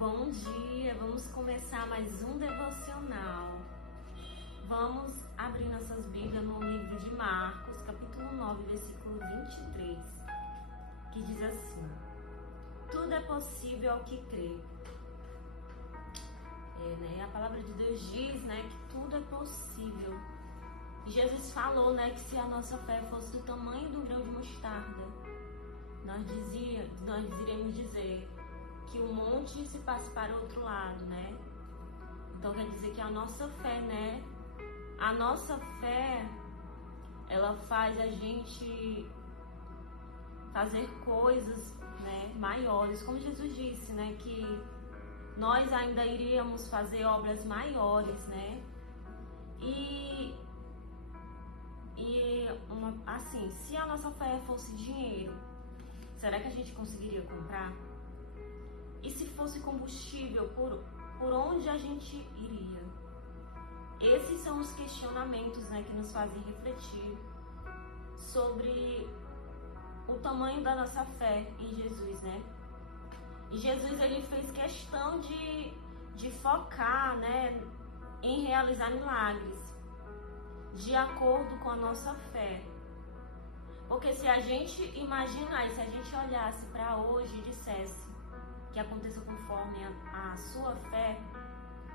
Bom dia, vamos começar mais um devocional. Vamos abrir nossas Bíblias no livro de Marcos, capítulo 9, versículo 23, que diz assim: tudo é possível ao que crê. A palavra de Deus diz, que tudo é possível. E Jesus falou, que se a nossa fé fosse do tamanho do grão de mostarda, nós iríamos dizer que o monte se passe para o outro lado, Então quer dizer que a nossa fé, ela faz a gente fazer coisas, maiores, como Jesus disse, que nós ainda iríamos fazer obras maiores, assim, se a nossa fé fosse dinheiro, será que a gente conseguiria comprar? E se fosse combustível, por onde a gente iria? Esses são os questionamentos, que nos fazem refletir sobre o tamanho da nossa fé em Jesus, E Jesus, ele fez questão de focar, em realizar milagres de acordo com a nossa fé. Porque se a gente imaginar e se a gente olhasse para hoje e dissesse que aconteça conforme a sua fé,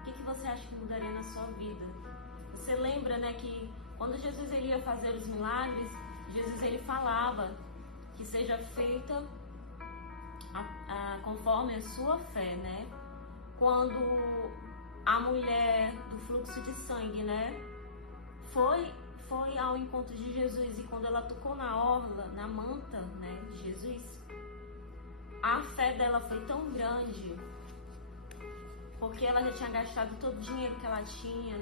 o que você acha que mudaria na sua vida? Você lembra, que quando Jesus ele ia fazer os milagres, Jesus ele falava que seja feita conforme a sua fé, Quando a mulher do fluxo de sangue, foi ao encontro de Jesus, e quando ela tocou na orla, na manta, de Jesus, a fé dela foi tão grande, porque ela já tinha gastado todo o dinheiro que ela tinha,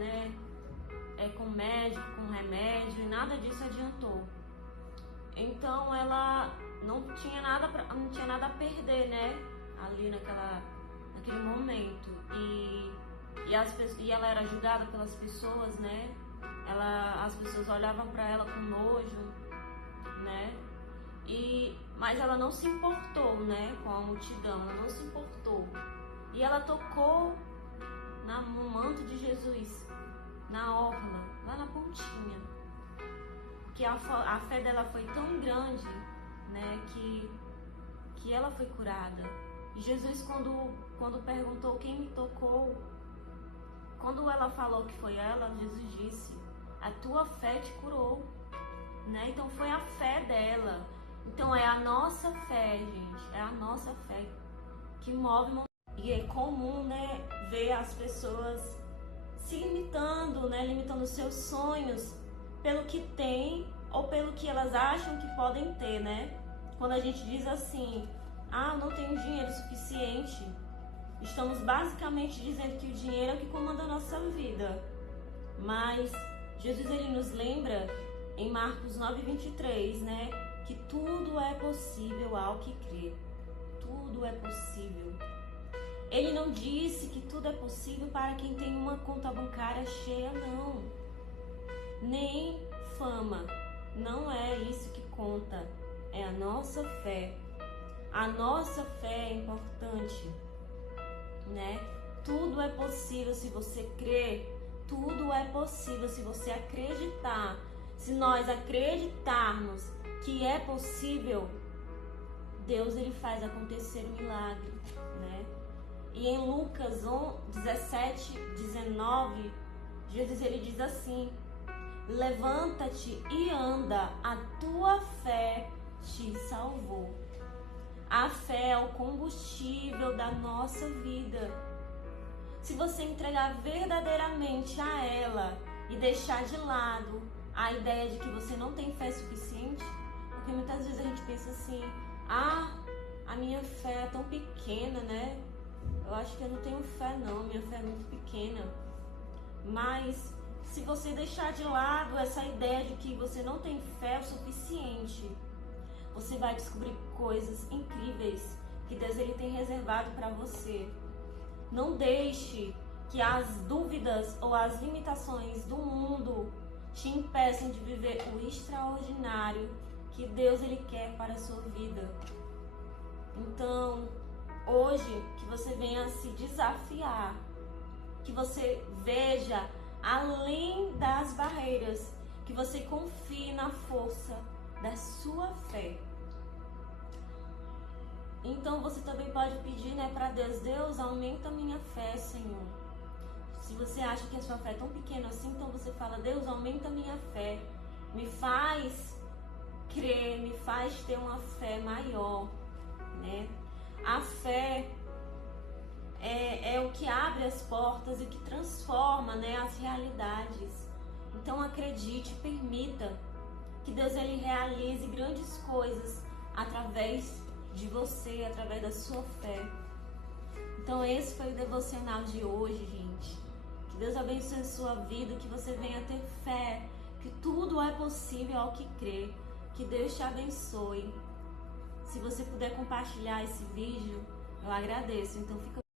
com médico, com remédio, e nada disso adiantou. Então ela não tinha nada a perder, ali naquele momento. E ela era julgada pelas pessoas, as pessoas olhavam para ela com nojo, mas ela não se importou, com a multidão, ela não se importou. E ela tocou no manto de Jesus, na orla, lá na pontinha. Que a fé dela foi tão grande, que ela foi curada. E Jesus, quando perguntou quem me tocou, quando ela falou que foi ela, Jesus disse: a tua fé te curou, Então foi a fé dela. Então é a nossa fé, gente, é a nossa fé que move. E é comum, ver as pessoas se limitando, limitando seus sonhos pelo que tem ou pelo que elas acham que podem ter, Quando a gente diz assim: não tenho dinheiro suficiente, estamos basicamente dizendo que o dinheiro é o que comanda a nossa vida. Mas Jesus ele nos lembra em Marcos 9:23, que tudo é possível ao que crê. Tudo é possível. Ele não disse que tudo é possível para quem tem uma conta bancária cheia, não. Nem fama. Não é isso que conta. É a nossa fé. A nossa fé é importante, Tudo é possível se você crer. Tudo é possível se você acreditar. Se nós acreditarmos que é possível, Deus ele faz acontecer um milagre, E em Lucas 17:19, Jesus ele diz assim: levanta-te e anda, a tua fé te salvou. A fé é o combustível da nossa vida. Se você entregar verdadeiramente a ela e deixar de lado a ideia de que você não tem fé suficiente, porque muitas vezes a gente pensa assim: a minha fé é tão pequena, Eu acho que eu não tenho fé não, minha fé é muito pequena. Mas se você deixar de lado essa ideia de que você não tem fé o suficiente, você vai descobrir coisas incríveis que Deus ele tem reservado para você. Não deixe que as dúvidas ou as limitações do mundo te impeçam de viver o extraordinário que Deus ele quer para a sua vida. Então, hoje que você venha se desafiar, que você veja além das barreiras, que você confie na força da sua fé. Então você também pode pedir, né, para Deus: Deus, aumenta a minha fé, Senhor. Se você acha que a sua fé é tão pequena assim, então você fala: Deus, aumenta a minha fé, me faz crer, me faz ter uma fé maior, né? A fé é o que abre as portas e que transforma, né, as realidades. Então acredite, permita que Deus ele realize grandes coisas através de você, através da sua fé. Então esse foi o devocional de hoje, gente. Que Deus abençoe a sua vida, que você venha ter fé, que tudo é possível ao que crê. Que Deus te abençoe. Se você puder compartilhar esse vídeo, eu agradeço. Então fica